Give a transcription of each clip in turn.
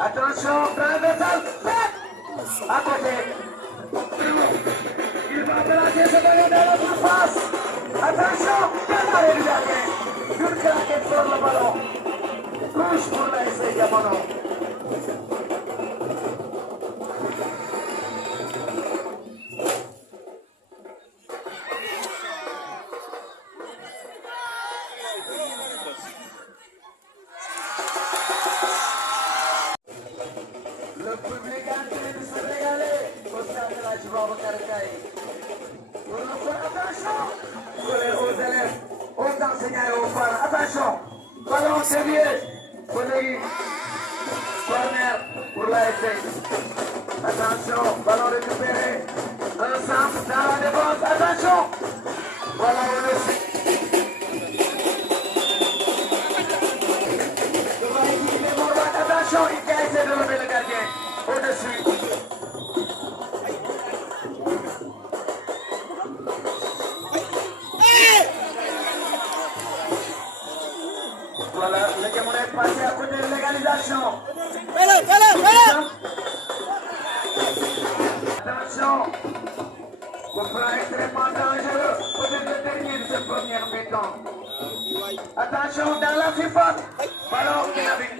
Attention, transversal, à côté. Il va placer ce ballon dans la surface. Attention, bien arrêt du gardien. Une claquette sur le ballon. Touche pour l'AS Diamono. Le public est en train de se régaler au stade de la Djibo Bakary. Attention aux élèves, aux enseignants et aux parents. Attention, ballon dévié pour les corner pour l'ASC. Attention, ballon récupéré. Un centre dans la défense. Attention, voilà où le attention, il a essayé de lever le gardien au-dessus. Voilà, le Cameroun est passé à côté de l'égalisation. Attention, le plan extrêmement dangereux, peut-être le dernier de cette première mi-temps. Attention, dans la FIFA, ballon dynamique,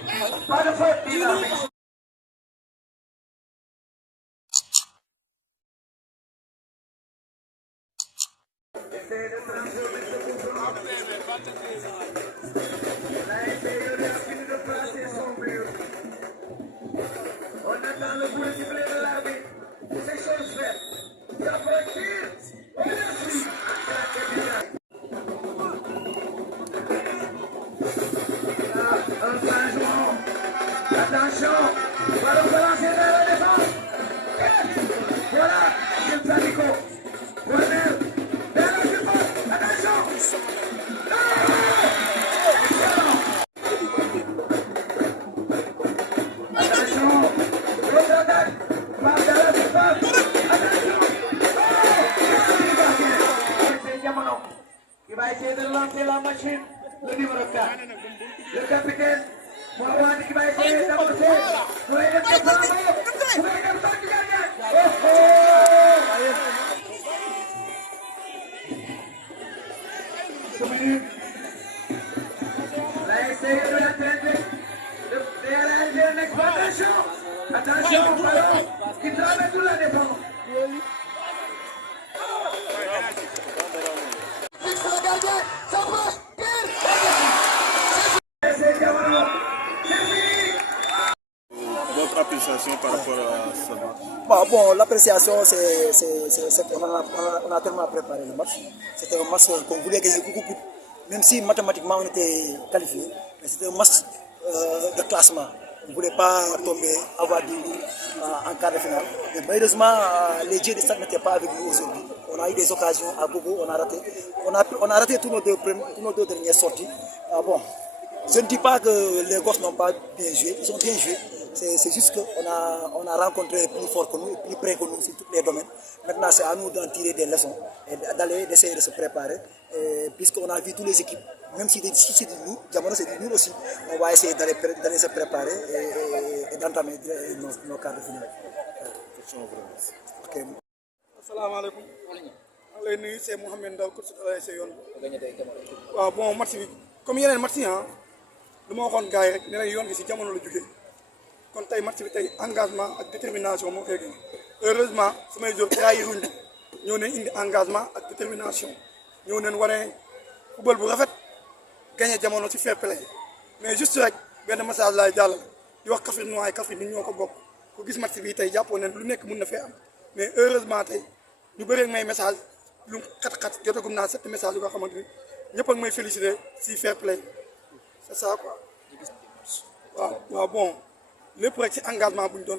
pas de faute dynamique. Essayez de transformer ce mouvement. L'ASC a fini de placer son but. On attend le bout de sifflet de l'arbitre. C'est chose faite. Ça peut tirer. On le suit. Un changement. Attention. Ballon balancé dans la défense. Voilà. Gilles Sadico. Corner. Dans la défense. Attention. Il va essayer de lancer la machine, le numéro 4. Le capitaine, Mouawad qui va essayer d'avancer. Attention, ballon qui traverse la défense. Votre appréciation par rapport à ce match? Bon, l'appréciation, on a tellement préparé le match. C'était un match qu'on voulait gagner beaucoup, même si mathématiquement on était qualifié, mais c'était un match de classement. On ne voulait pas tomber, avoir du en quart de finale. Mais malheureusement, les dieux de stade n'étaient pas avec nous aujourd'hui. On a eu des occasions à gogo, on a raté. On a raté tous nos deux dernières sorties. Bon, je ne dis pas que les gosses n'ont pas bien joué, ils ont bien joué. C'est juste qu'on a rencontré plus fort que nous, plus près que nous sur tous les domaines. Maintenant, c'est à nous d'en tirer des leçons et d'essayer de se préparer. Puisqu'on a vu toutes les équipes, même si c'est de nous, Diamono c'est de nous aussi, on va essayer d'aller se préparer et d'entamer nos quarts de finale. Ok. Assalamu alaikum. Je suis c'est Mohamed Ndaw, coach de l'ASC Yoon. Waaw bon match bi comme yeneen match yi lu ma waxoon gars yi rek nee na yoon bi si jamono la jógee kon tey match bi tey engagement ak détermination moo koy gën heureusement samay joueurs trahiruñ ñëw nañ indi engagement ak détermination ñëw nañ wane football bu rafet gagné jamono ci fair play mais juste rek benn message laay jàllale di wax Kaffrine waaye Kaffrine nit ñoo ko bokk ku gis match bi tey jàppoo ne lu nekk mun na fee am mais heureusement tey ñu bëri ak may message lu xat-xat jotagum naa 7 messages yu nga xamante ni ñëpp ak may féliciter si fair play c'est ça quoi. waaw bon lépp rek ci engagement bu ñu doon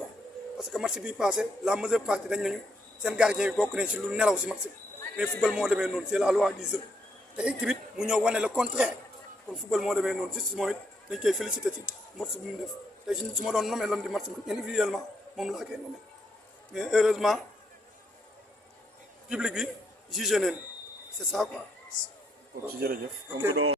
wax parce que match bi passé la majeure partie dañ nañu seen gardien bi bokk nañ ci lu nelaw si match bi mais football moo demee noonu c'est la loi du jeu te tamit mu ñëw wane le contraire kon football moo demee noonu juste mooy dañ koy féliciter ci match bu mu def te su ma doon nommé l'homme du match individuellement moom laa koy nommé mais heureusement public bi jugé neen c'est ça quoi. jërëjëf.